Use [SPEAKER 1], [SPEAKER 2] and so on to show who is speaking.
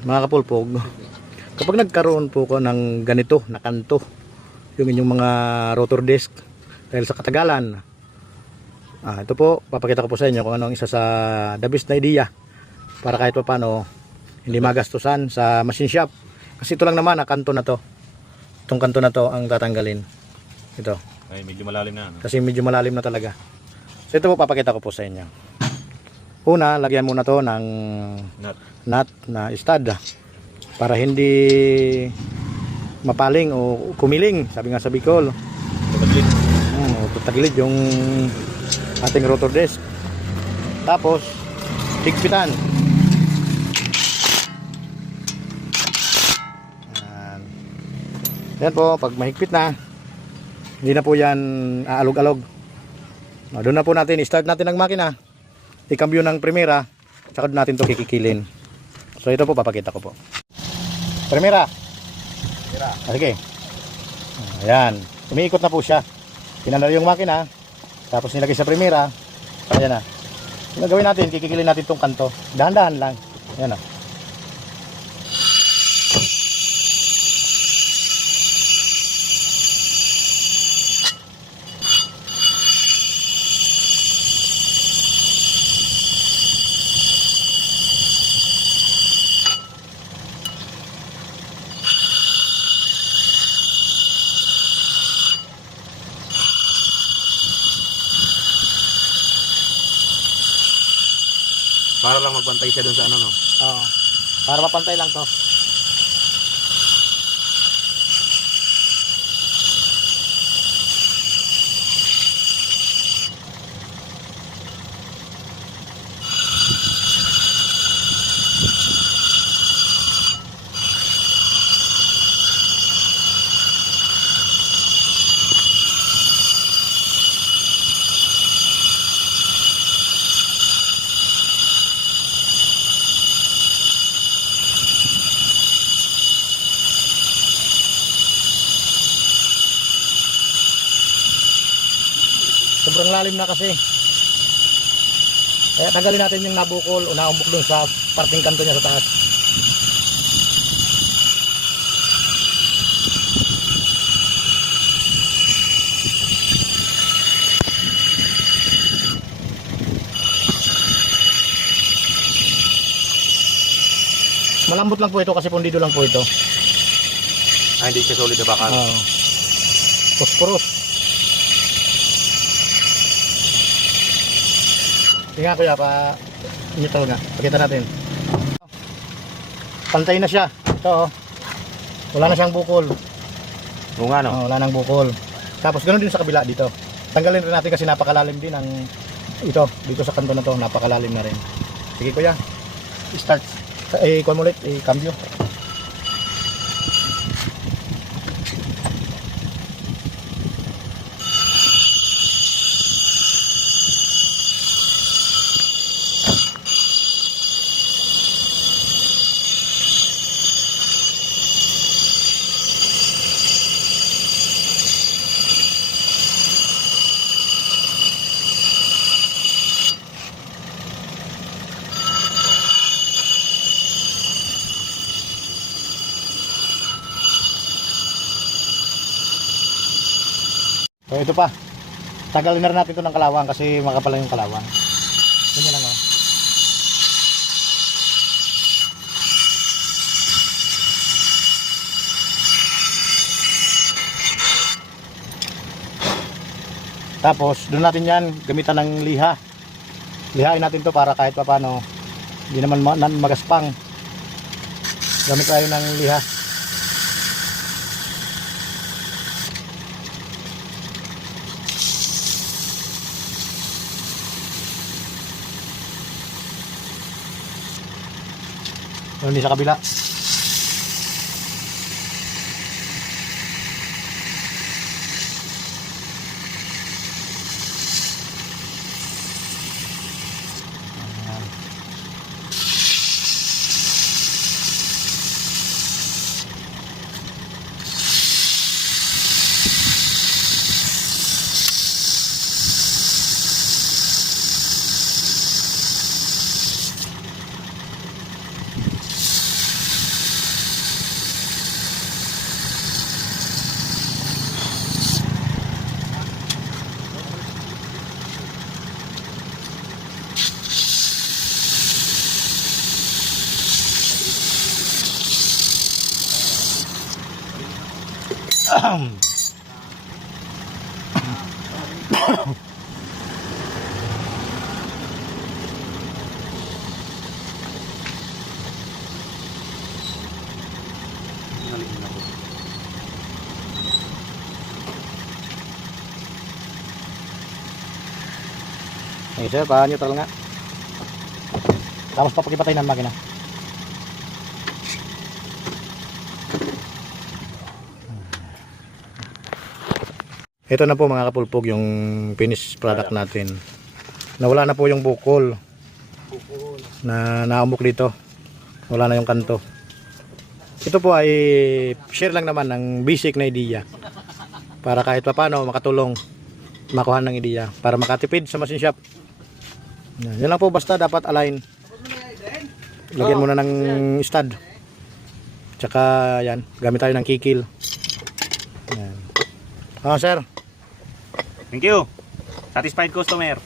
[SPEAKER 1] mga kapulpog, kapag nagkaroon po ko ng ganito na kanto, yung inyong mga rotor disc, dahil sa katagalan, ah, ito po, papakita ko po sa inyo kung ano ang isa sa the best na idea para kahit pa paano hindi magastusan sa machine shop. Kasi ito lang naman, ang kanto na to. Itong kanto na to ang tatanggalin. Ito.
[SPEAKER 2] Ay, medyo malalim na. Ano?
[SPEAKER 1] Kasi medyo malalim na talaga. So ito po papakita ko po sa inyo. Una, lagyan muna to ng
[SPEAKER 2] Nut.
[SPEAKER 1] nut na stud para hindi mapaling o kumiling sabi nga sa Bicol
[SPEAKER 2] Taglit.
[SPEAKER 1] hmm, tutagilid yung ating rotor disc tapos higpitan yan. yan po pag mahigpit na hindi na po yan aalog-alog Ah, doon na po natin start natin ang makina ikambyo ng primera. Saka natin to kikikilin. So ito po papakita ko po. Primera. Ah, sige. Ayan. Umiikot na po siya. Pinandar yung makina. Tapos nilagay sa primera. Ayan na. Yung gagawin natin kikikilin natin tong kanto. Dahan-dahan lang. Ayan na
[SPEAKER 2] Para lang magbantay siya dun sa ano, no?
[SPEAKER 1] Oo. Para mapantay lang to. Sobrang lalim na kasi. Kaya tanggalin natin yung nabukol o naumbok dun sa parting kanto niya sa taas. Malambot lang po ito kasi pundido lang po ito.
[SPEAKER 2] Ah, hindi siya solid na bakal.
[SPEAKER 1] Oo. Phosphorus. Tingnan kuya pa metal nga. Pakita natin. Pantay na siya. Ito oh. Wala na siyang bukol.
[SPEAKER 2] Oo nga, no?
[SPEAKER 1] Oh, wala nang bukol. Tapos ganoon din sa kabila dito. Tanggalin rin natin kasi napakalalim din ang ito dito sa kanto na to napakalalim na rin. Sige kuya. Start. Eh, kuha mo ulit. Eh, cambio. Ito pa. Tagalin na natin ito ng kalawang kasi makapal yung kalawang. Ganyan lang oh. Tapos doon natin yan gamitan ng liha. Lihain natin to para kahit pa paano hindi naman magaspang. Gamit tayo ng liha. Doon din sa kabila. Okay sir, pa-neutral nga. Tapos papakipatay ng makina. Ito na po mga kapulpog yung finished product natin. Nawala na po yung bukol na naumok dito. Wala na yung kanto. Ito po ay share lang naman ng basic na idea. Para kahit papano makatulong makuha ng ideya para makatipid sa machine shop. Yan, yan lang po basta dapat align. Lagyan muna ng stud. Tsaka yan, gamit tayo ng kikil. Yan. Ah, sir.
[SPEAKER 2] Thank you. Satisfied customer.